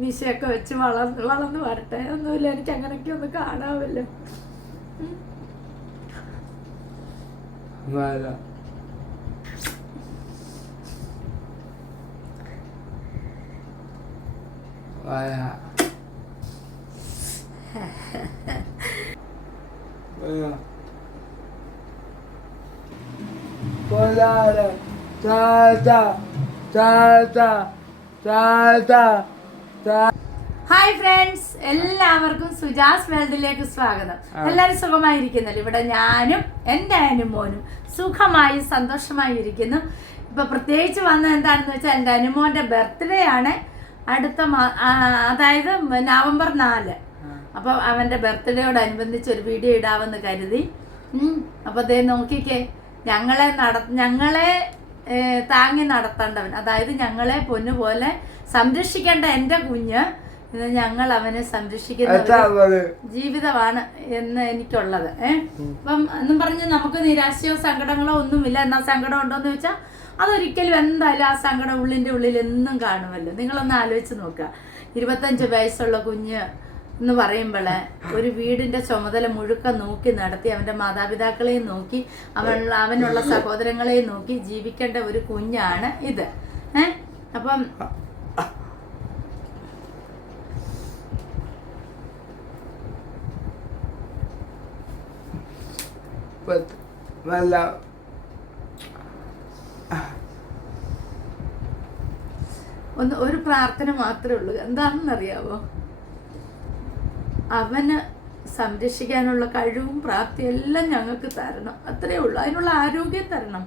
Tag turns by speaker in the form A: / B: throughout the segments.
A: മീശയൊക്കെ വെച്ച് വളർന്ന് വളർന്ന് വരട്ടെ. ഒന്നുമില്ല എനിക്ക് അങ്ങനെയൊക്കെ ഒന്ന്
B: പൊലാര ചാത്ത ചാത്ത ചാത്ത
A: ഹായ് ഫ്രണ്ട്സ് എല്ലാവർക്കും സുജാസ് വേൾഡിലേക്ക് സ്വാഗതം. എല്ലാവരും സുഖമായിരിക്കുന്നല്ലോ? ഇവിടെ ഞാനും എന്റെ അനുമോനും സുഖമായി സന്തോഷമായി ഇരിക്കുന്നു. ഇപ്പൊ പ്രത്യേകിച്ച് വന്നത് എന്താണെന്ന് വെച്ചാൽ എന്റെ അനുമോന്റെ ബർത്ത്ഡേ ആണ്. അടുത്ത അതായത് നവംബർ നാല്. അപ്പോൾ അവന്റെ ബർത്ത്ഡേയോടനുബന്ധിച്ച് ഒരു വീഡിയോ ഇടാമെന്ന് കരുതി. ഉം. അപ്പോൾ ദേ നോക്കിക്കേ. ഞങ്ങളെ നട ഞങ്ങളെ താങ്ങി നടത്തേണ്ടവൻ. അതായത് ഞങ്ങളെ പൊന്നുപോലെ സംരക്ഷിക്കേണ്ട എന്റെ കുഞ്ഞ് ഞങ്ങൾ അവനെ സംരക്ഷിക്കുന്ന ജീവിതമാണ് എന്ന് എനിക്കുള്ളത്. ഏഹ് അപ്പം എന്നും പറഞ്ഞ് നമുക്ക് നിരാശയോ സങ്കടങ്ങളോ ഒന്നുമില്ല. എന്നാ സങ്കടം ഉണ്ടോന്ന് വെച്ചാൽ അതൊരിക്കലും എന്തായാലും ആ സങ്കടം ഉള്ളിന്റെ ഉള്ളിൽ എന്നും കാണുമല്ലോ. നിങ്ങളൊന്ന് ആലോചിച്ച് നോക്കുക. ഇരുപത്തഞ്ച് വയസ്സുള്ള കുഞ്ഞ് എന്ന് പറയുമ്പോൾ ഒരു വീടിന്റെ ചുമതല മുഴുക്ക നോക്കി നടത്തി അവന്റെ മാതാപിതാക്കളെയും നോക്കി അവൻ അവനുള്ള സഹോദരങ്ങളെയും നോക്കി ജീവിക്കേണ്ട ഒരു കുഞ്ഞാണ് ഇത്. ഏഹ് അപ്പം
B: നല്ല
A: ഒന്ന് ഒരു പ്രാർത്ഥന മാത്രമേ ഉള്ളൂ. എന്താണെന്നറിയാവോ? അവന് സംരക്ഷിക്കാനുള്ള കഴിവും പ്രാപ്തി എല്ലാം ഞങ്ങൾക്ക് തരണം. അത്രേ ഉള്ളൂ. അതിനുള്ള ആരോഗ്യം തരണം.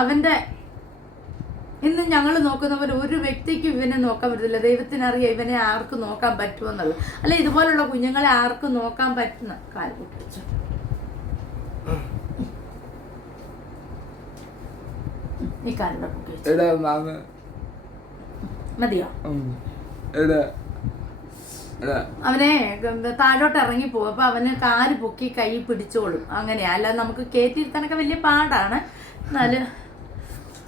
A: അവന്റെ ഇന്ന് ഞങ്ങൾ നോക്കുന്നവർ ഒരു വ്യക്തിക്കും ഇവനെ നോക്കാൻ പറ്റത്തില്ല. ദൈവത്തിനറിയാം ഇവനെ ആർക്ക് നോക്കാൻ പറ്റുമെന്നുള്ളത് അല്ല ഇതുപോലുള്ള കുഞ്ഞുങ്ങളെ ആർക്ക് നോക്കാൻ പറ്റുന്ന? വെച്ചു. ഈ
B: മാമ
A: മതിയോ? അവനെ താഴോട്ട് ഇറങ്ങി പോകും അപ്പൊ അവന് കാൽ പൊക്കി കൈ പിടിച്ചോളും. അങ്ങനെയാ അല്ല നമുക്ക് കയറ്റിയിരുത്താനൊക്കെ വലിയ പാടാണ്. എന്നാൽ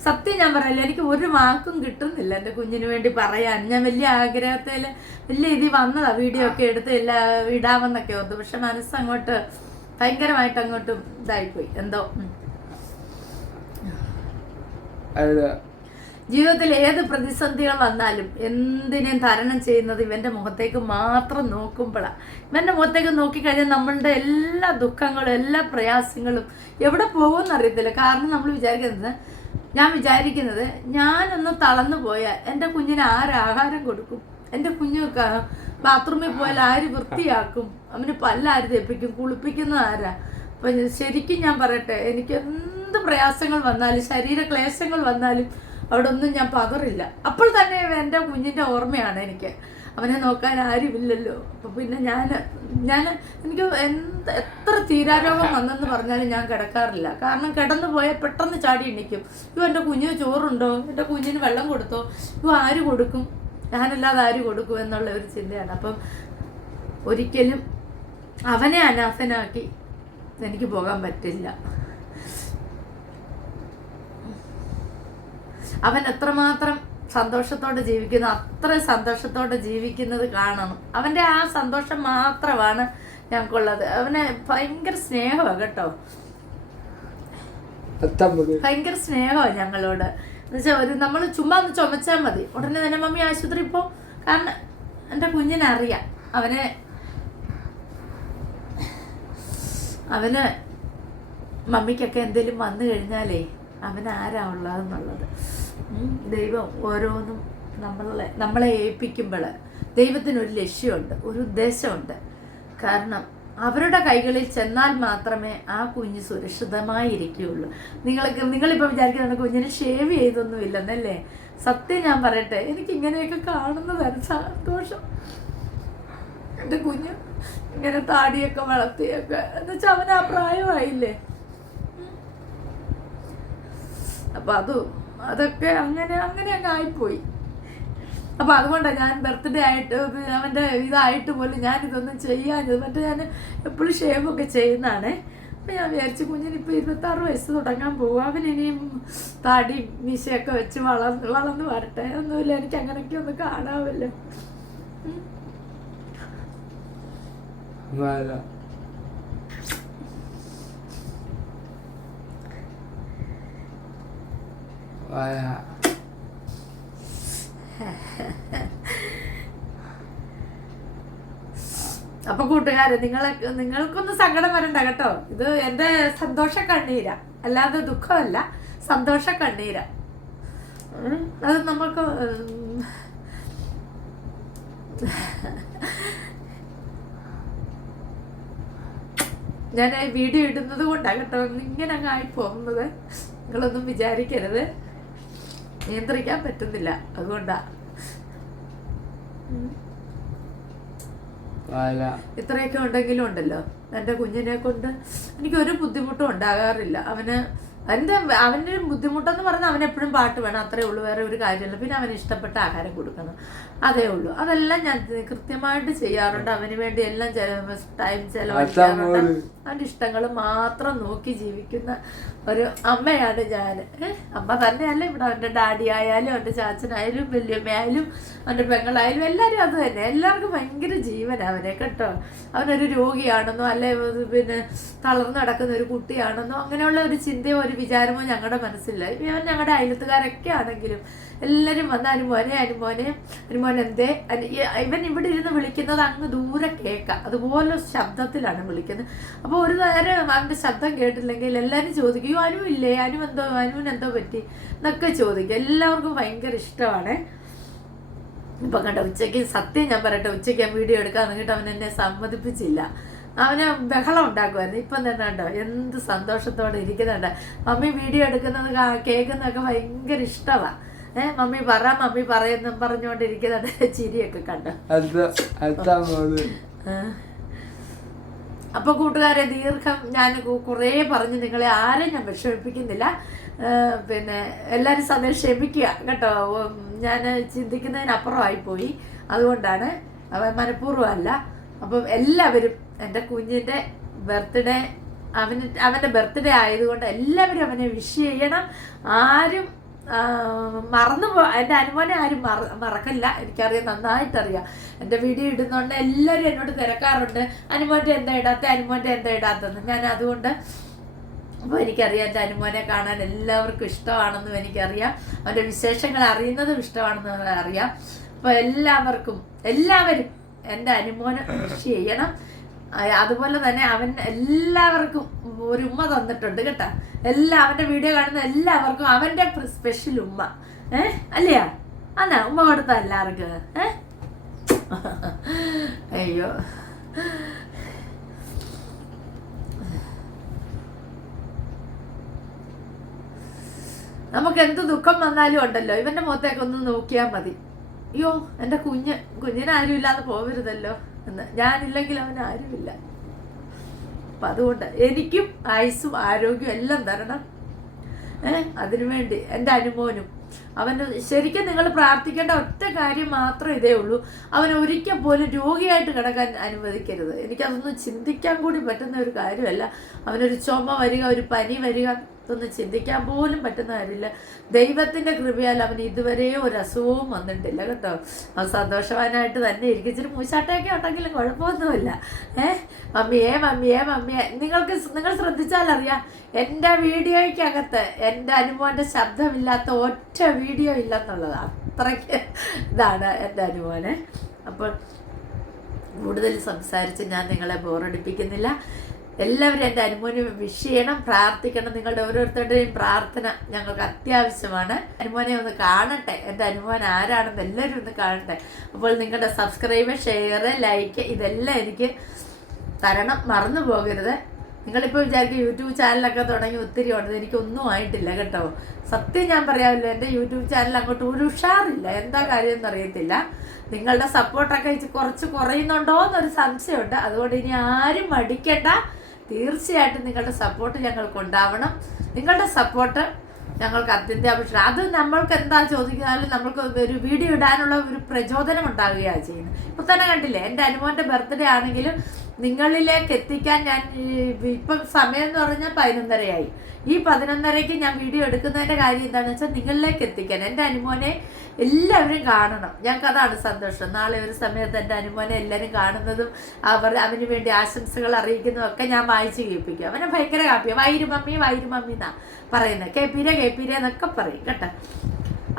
A: സത്യം ഞാൻ പറയല്ല എനിക്ക് ഒരു വാക്കും കിട്ടുന്നില്ല എന്റെ കുഞ്ഞിന് വേണ്ടി പറയാൻ. ഞാൻ വലിയ ആഗ്രഹത്തിൽ വലിയ ഇതി വന്നതാ വീഡിയോ ഒക്കെ എടുത്ത് എല്ലാ ഇടാമെന്നൊക്കെ ഓർത്തു. പക്ഷെ മനസ്സങ്ങോട്ട് ഭയങ്കരമായിട്ട് അങ്ങോട്ട് ഇതായിപ്പോയി. എന്തോ. ജീവിതത്തിൽ ഏത് പ്രതിസന്ധികൾ വന്നാലും എന്തിനേയും തരണം ചെയ്യുന്നത് ഇവന്റെ മുഖത്തേക്ക് മാത്രം നോക്കുമ്പോഴാണ് ഇവന്റെ മുഖത്തേക്ക് നോക്കിക്കഴിഞ്ഞാൽ നമ്മളുടെ എല്ലാ ദുഃഖങ്ങളും എല്ലാ പ്രയാസങ്ങളും എവിടെ പോകുമെന്ന് അറിയത്തില്ല. കാരണം നമ്മൾ വിചാരിക്കുന്നത് ഞാൻ വിചാരിക്കുന്നത് ഞാനൊന്ന് തളർന്നു പോയാൽ എന്റെ കുഞ്ഞിന് ആരാഹാരം കൊടുക്കും? എന്റെ കുഞ്ഞൊക്കെ ബാത്റൂമിൽ പോയാൽ ആര് വൃത്തിയാക്കും? അവന് പല്ലാര് തെപ്പിക്കും കുളിപ്പിക്കുന്നത് ആരാ? അപ്പം ശരിക്കും ഞാൻ പറയട്ടെ എനിക്ക് എന്ത് പ്രയാസങ്ങൾ വന്നാലും ശരീര ക്ലേശങ്ങൾ വന്നാലും അവിടെ ഒന്നും ഞാൻ പകറില്ല. അപ്പോൾ തന്നെ എന്റെ കുഞ്ഞിന്റെ ഓർമ്മയാണ് എനിക്ക്. അവനെ നോക്കാൻ ആരുമില്ലല്ലോ. അപ്പൊ പിന്നെ ഞാൻ ഞാൻ എനിക്ക് എന്ത് എത്ര തീരാരോഗം വന്നെന്ന് പറഞ്ഞാലും ഞാൻ കിടക്കാറില്ല. കാരണം കിടന്നു പോയാൽ പെട്ടെന്ന് ചാടി എണീക്കും. ഇപ്പൊ എന്റെ കുഞ്ഞിന് ചോറുണ്ടോ? എന്റെ കുഞ്ഞിന് വെള്ളം കൊടുത്തോ? ഇപ്പൊ ആര് കൊടുക്കും? ഞാനല്ലാതെ ആര് കൊടുക്കും? എന്നുള്ള ഒരു ചിന്തയാണ്. അപ്പം ഒരിക്കലും അവനെ അനാഥനാക്കി എനിക്ക് പോകാൻ പറ്റില്ല. അവൻ എത്രമാത്രം സന്തോഷത്തോടെ ജീവിക്കുന്നു അത്ര സന്തോഷത്തോടെ ജീവിക്കുന്നത് കാണണം. അവന്റെ ആ സന്തോഷം മാത്രമാണ് ഞങ്ങൾക്കുള്ളത്. അവന് ഭയങ്കര സ്നേഹമാണ് കേട്ടോ. ഭയങ്കര സ്നേഹമാണ് ഞങ്ങളോട്. എന്നുവെച്ചാൽ ഒരു നമ്മൾ ചുമ്മാ ഒന്ന് ചുമച്ചാൽ മതി. ഉടനെ തന്നെ മമ്മി ആശുപത്രി പോ. കാരണം എന്റെ കുഞ്ഞിനെ അറിയാം. അവനെ അവന് മമ്മിക്കൊക്കെ എന്തെങ്കിലും വന്നു കഴിഞ്ഞാലേ അവൻ ആരാ ഉള്ളതെന്നുള്ളത്. ദൈവം ഓരോന്നും നമ്മളെ നമ്മളെ ഏൽപ്പിക്കുമ്പോൾ ദൈവത്തിനൊരു ലക്ഷ്യമുണ്ട് ഒരു ഉദ്ദേശമുണ്ട്. കാരണം അവരുടെ കൈകളിൽ ചെന്നാൽ മാത്രമേ ആ കുഞ്ഞ് സുരക്ഷിതമായി ഇരിക്കുകയുള്ളൂ നിങ്ങൾക്ക് നിങ്ങളിപ്പോൾ വിചാരിക്കുന്ന കുഞ്ഞിന് ഷേവ് ചെയ്തൊന്നുമില്ലെന്നല്ലേ? സത്യം ഞാൻ പറയട്ടെ എനിക്ക് ഇങ്ങനെയൊക്കെ കാണുന്നതാണ് സന്തോഷം. എന്റെ കുഞ്ഞ് ഇങ്ങനെ താടിയൊക്കെ വളർത്തിയൊക്കെ എന്നുവെച്ചാൽ അവൻ ആ പ്രായമായില്ലേ? അപ്പൊ അത് അതൊക്കെ അങ്ങനെ അങ്ങനെ അങ്ങ് ആയിപ്പോയി. അപ്പൊ അതുകൊണ്ടാണ് ഞാൻ ബർത്ത്ഡേ ആയിട്ട് അവന്റെ ഇതായിട്ട് പോലും ഞാൻ ഇതൊന്നും ചെയ്യാഞ്ഞത്. മറ്റേ ഞാൻ എപ്പോഴും ഷേവ് ഒക്കെ ചെയ്യുന്നതാണ്. അപ്പം ഞാൻ വിചാരിച്ചു കുഞ്ഞിന് ഇപ്പോൾ ഇരുപത്താറ് വയസ്സ് തുടങ്ങാൻ പോകും അവൻ ഇനിയും താടി മീശയൊക്കെ വെച്ച് വളർന്ന് വളർന്ന് വരട്ടെ. ഒന്നുമില്ല എനിക്ക് അങ്ങനെയൊക്കെ ഒന്ന് കാണാമല്ലോ. അപ്പൊ കൂട്ടുകാരെ നിങ്ങളെ നിങ്ങൾക്കൊന്നും സങ്കടം വരണ്ട കേട്ടോ. ഇത് എന്റെ സന്തോഷ കണ്ണീര. അല്ലാതെ ദുഃഖമല്ല സന്തോഷ കണ്ണീര. അത് നമുക്ക് ഞാൻ വീഡിയോ ഇടുന്നത് കൊണ്ടാണ് കേട്ടോ. ഇങ്ങനെ അങ്ങ് ആയി പോകുന്നത്. നിങ്ങളൊന്നും വിചാരിക്കരുത്. നിയന്ത്രിക്കാൻ പറ്റുന്നില്ല. അതുകൊണ്ടാ. ഇത്രയൊക്കെ ഉണ്ടെങ്കിലും ഉണ്ടല്ലോ. എന്റെ കുഞ്ഞിനെ കൊണ്ട് എനിക്ക് ഒരു ബുദ്ധിമുട്ടും ഉണ്ടാകാറില്ല. അവന് എന്റെ അവന്റെ ബുദ്ധിമുട്ടെന്ന് പറഞ്ഞാൽ അവൻ എപ്പോഴും പാട്ട് വേണം അത്രേ ഉള്ളൂ വേറെ ഒരു കാര്യമില്ല. പിന്നെ അവന് ഇഷ്ടപ്പെട്ട ആഹാരം കൊടുക്കണം. അതേ ഉള്ളൂ. അതെല്ലാം ഞാൻ കൃത്യമായിട്ട് ചെയ്യാറുണ്ട്. അവന് വേണ്ടി എല്ലാം ടൈം ചെലവഴിക്കാറുണ്ട്.
B: അവന്റെ
A: അവന്റെ ഇഷ്ടങ്ങൾ മാത്രം നോക്കി ജീവിക്കുന്ന ഒരു അമ്മയാണ് ഞാൻ. ഏഹ് അമ്മ തന്നെയല്ല ഇവിടെ അവന്റെ ഡാഡി ആയാലും അവന്റെ ചാച്ചനായാലും വല്യമ്മയായാലും അവന്റെ പെങ്ങളായാലും എല്ലാവരും അത് തന്നെ. എല്ലാവർക്കും ഭയങ്കര ജീവനാണ് അവനെ കേട്ടോ. അവനൊരു രോഗിയാണെന്നോ അല്ലെ പിന്നെ തളർന്നു കിടക്കുന്ന ഒരു കുട്ടിയാണെന്നോ അങ്ങനെയുള്ള ഒരു ചിന്തയോ ഒരു വിചാരമോ ഞങ്ങളുടെ മനസ്സില്ല. ഇവൻ ഞങ്ങളുടെ അയലത്തുകാരൊക്കെ ആണെങ്കിലും എല്ലാവരും വന്ന് അനുമോനെ അനുമോനെ അനുമോൻ എന്തേ? ഇവൻ ഇവിടെ ഇരുന്ന് വിളിക്കുന്നത് അങ്ങ് ദൂരെ കേൾക്കാം. അതുപോലെ ശബ്ദത്തിലാണ് വിളിക്കുന്നത്. അപ്പോൾ ഒരു നേരം അവന്റെ ശബ്ദം കേട്ടില്ലെങ്കിൽ എല്ലാവരും ചോദിക്കും "അയ്യോ, അനു ഇല്ലേ? അനു എന്തോ അനുവിന് എന്തോ പറ്റി? എന്നൊക്കെ ചോദിക്കും. എല്ലാവർക്കും ഭയങ്കര ഇഷ്ടമാണ്. ഇപ്പൊ കണ്ട ഉച്ചയ്ക്ക് സത്യം ഞാൻ പറയട്ടെ ഉച്ചയ്ക്ക് ഞാൻ വീഡിയോ എടുക്കാൻ എന്നിട്ട് അവൻ എന്നെ സമ്മതിപ്പിച്ചില്ല. അവന് ബഹളം ഉണ്ടാക്കുമായിരുന്നു ഇപ്പം തന്നെ ഉണ്ടോ എന്ത് സന്തോഷത്തോടെ ഇരിക്കുന്നുണ്ട്. മമ്മി വീഡിയോ എടുക്കുന്നത് കേൾക്കുന്നതൊക്കെ ഭയങ്കര ഇഷ്ടമാണ് ഏഹ് മമ്മി പറ മമ്മി പറയുന്നു പറഞ്ഞുകൊണ്ടിരിക്കുന്നുണ്ട്. ചിരിയൊക്കെ കണ്ടോ? അപ്പോൾ കൂട്ടുകാരെ ദീർഘം ഞാൻ കുറേ പറഞ്ഞ്. നിങ്ങളെ ആരെയും ഞാൻ വിഷമിപ്പിക്കുന്നില്ല. പിന്നെ എല്ലാവരും സമയം ക്ഷമിക്കുക. കേട്ടോ? ഞാൻ ചിന്തിക്കുന്നതിനപ്പുറമായി പോയി അതുകൊണ്ടാണ് അവൻ മനഃപൂർവം അല്ല അപ്പം എല്ലാവരും എന്റെ കുഞ്ഞിന്റെ ബർത്ത്ഡേ അവന് അവന്റെ ബർത്ത്ഡേ ആയതുകൊണ്ട് എല്ലാവരും അവനെ വിഷ് ചെയ്യണം. ആരും മറന്നു പോ എന്റെ അനുമാനം ആരും മറ മറക്കില്ല. എനിക്കറിയാം നന്നായിട്ടറിയാം. എന്റെ വീഡിയോ ഇടുന്നതുകൊണ്ട് എല്ലാവരും എന്നോട് തിരക്കാറുണ്ട്. അനുമോന്റെ എന്താ ഇടാത്ത? അനുമോന്റെ എന്താ ഇടാത്തതെന്ന്. ഞാൻ അതുകൊണ്ട് അപ്പോൾ എനിക്കറിയാം എന്റെ അനുമോനെ കാണാൻ എല്ലാവർക്കും ഇഷ്ടമാണെന്നും എനിക്കറിയാം. അവന്റെ വിശേഷങ്ങൾ അറിയുന്നതും ഇഷ്ടമാണെന്ന് അറിയാം. അപ്പോൾ എല്ലാവർക്കും എല്ലാവരും എന്റെ അനുമോനെ കൃഷി ചെയ്യണം. അതുപോലെ തന്നെ അവൻ എല്ലാവർക്കും ഒരു ഉമ്മ തന്നിട്ടുണ്ട് കേട്ടോ. എല്ലാ അവന്റെ വീഡിയോ കാണുന്ന എല്ലാവർക്കും അവന്റെ സ്പെഷ്യൽ ഉമ്മ. ഏ? അല്ലയാ? അന്നാ ഉമ്മ കൊടുത്ത എല്ലാവർക്കും. ഏ? അയ്യോ. നമുക്ക് എന്ത് ദുഃഖം വന്നാലും ഉണ്ടല്ലോ. ഇവന്റെ മുഖത്തേക്ക് ഒന്ന് നോക്കിയാൽ മതി. അയ്യോ എന്റെ കുഞ്ഞ് കുഞ്ഞിനാരും ഇല്ലാതെ പോകരുതല്ലോ എന്ന്. ഞാനില്ലെങ്കിൽ അവൻ ആരുമില്ല. അപ്പം അതുകൊണ്ട് എനിക്കും ആയുസ്സും ആരോഗ്യവും എല്ലാം തരണം. ഏഹ് അതിനുവേണ്ടി എന്റെ അനുമോനും അവന് ശരിക്കും നിങ്ങൾ പ്രാർത്ഥിക്കേണ്ട ഒറ്റ കാര്യം മാത്രം ഇതേ ഉള്ളൂ. അവൻ ഒരിക്കൽ പോലും രോഗിയായിട്ട് കിടക്കാൻ അനുവദിക്കരുത്. എനിക്കതൊന്നും ചിന്തിക്കാൻ കൂടി പറ്റുന്ന ഒരു കാര്യമല്ല. അവനൊരു ചുമ വരിക ഒരു പനി വരിക ഇതൊന്നും ചിന്തിക്കാൻ പോലും പറ്റുന്ന കാര്യമില്ല. ദൈവത്തിന്റെ കൃപയാൽ അവൻ ഇതുവരെ ഒരു അസുഖവും വന്നിട്ടില്ല കേട്ടോ. അവൻ സന്തോഷവാനായിട്ട് തന്നെ ഇരിക്കും. ഇച്ചിരി മൂശാട്ടയൊക്കെ ഉണ്ടെങ്കിലും കുഴപ്പമൊന്നുമില്ല. ഏഹ് മമ്മിയേ മമ്മിയേ മമ്മിയെ. നിങ്ങൾക്ക് നിങ്ങൾ ശ്രദ്ധിച്ചാൽ അറിയാം എന്റെ വീഡിയോയ്ക്കകത്ത് എന്റെ അനുഭവന്റെ ശബ്ദമില്ലാത്ത ഒറ്റ വീഡിയോ ഇല്ലെന്നുള്ളതാണ് അത്രയ്ക്ക് ഇതാണ് എന്റെ അനുമോനെ. അപ്പോൾ കൂടുതൽ സംസാരിച്ച് ഞാൻ നിങ്ങളെ ബോറടിപ്പിക്കുന്നില്ല. എല്ലാവരും എന്റെ അനുമോനെ വിഷ് ചെയ്യണം പ്രാർത്ഥിക്കണം. നിങ്ങളുടെ ഓരോരുത്തരുടെയും പ്രാർത്ഥന ഞങ്ങൾക്ക് അത്യാവശ്യമാണ്. അനുമോനെ ഒന്ന് കാണട്ടെ. എന്റെ അനുമോൻ ആരാണെന്ന് എല്ലാവരും ഒന്ന് കാണട്ടെ. അപ്പോൾ നിങ്ങളുടെ സബ്സ്ക്രൈബ് ഷെയർ ലൈക്ക് ഇതെല്ലാം എനിക്ക് തരണം. മറന്നു പോകരുത്. നിങ്ങളിപ്പോൾ വിചാരിക്കും യൂട്യൂബ് ചാനലൊക്കെ തുടങ്ങി ഒത്തിരി ഉണ്ട്. എനിക്കൊന്നും ആയിട്ടില്ല കേട്ടോ. സത്യം ഞാൻ പറയാമല്ലോ എന്റെ യൂട്യൂബ് ചാനൽ അങ്ങോട്ട് ഒരു ഉഷാറില്ല. എന്താ കാര്യം എന്നറിയത്തില്ല നിങ്ങളുടെ സപ്പോർട്ടൊക്കെ കുറച്ച് കുറയുന്നുണ്ടോ എന്നൊരു സംശയമുണ്ട്. അതുകൊണ്ട് ഇനി ആരും മടിക്കണ്ട. തീർച്ചയായിട്ടും നിങ്ങളുടെ സപ്പോർട്ട് ഞങ്ങൾക്ക് ഉണ്ടാവണം. നിങ്ങളുടെ സപ്പോർട്ട് ഞങ്ങൾക്ക് അത്യന്താപേക്ഷ അത് നമ്മൾക്ക് എന്താ ചോദിക്കുന്നാലും നമ്മൾക്ക് ഒരു വീഡിയോ ഇടാനുള്ള ഒരു പ്രചോദനം ഉണ്ടാവുകയാണ് ചെയ്യുന്നത്. ഇപ്പം തന്നെ കണ്ടില്ലേ എന്റെ അനുമോന്റെ ബർത്ത്ഡേ ആണെങ്കിലും നിങ്ങളിലേക്ക് എത്തിക്കാൻ ഞാൻ ഇപ്പം സമയം എന്ന് പറഞ്ഞാൽ പതിനൊന്നരയായി. ഈ പതിനൊന്നരയ്ക്ക് ഞാൻ വീഡിയോ എടുക്കുന്നതിന്റെ കാര്യം എന്താണെന്ന് വെച്ചാൽ നിങ്ങളിലേക്ക് എത്തിക്കാൻ. എന്റെ അനുമോനെ എല്ലാവരും കാണണം. ഞങ്ങൾക്ക് അതാണ് സന്തോഷം. നാളെ ഒരു സമയത്ത് എന്റെ അനുമോനെ എല്ലാവരും കാണുന്നതും അവർ അവന് വേണ്ടി ആശംസകൾ അറിയിക്കുന്നതും ഒക്കെ ഞാൻ വായിച്ച് കേൾപ്പിക്കും. അവനെ ഭയങ്കര കാപ്പിയാണ് വൈരു മമ്മി വൈരു മമ്മി എന്നാ പറയുന്നത് കേപ്പീര കേപ്പീര എന്നൊക്കെ പറയും കേട്ടോ.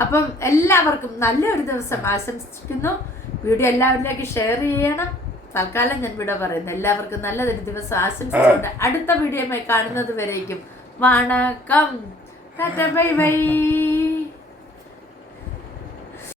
A: അപ്പം എല്ലാവർക്കും നല്ലൊരു ദിവസം ആശംസിക്കുന്നു. വീഡിയോ എല്ലാവരിലേക്ക് ഷെയർ ചെയ്യണം. തൽക്കാലം ഞാൻ ഇവിടെ പറയുന്നു. എല്ലാവർക്കും നല്ലതൊരു ദിവസം ആശംസിച്ചുകൊണ്ട് അടുത്ത വീഡിയോ കാണുന്നത് വരേക്കും. വണക്കം. Bye bye.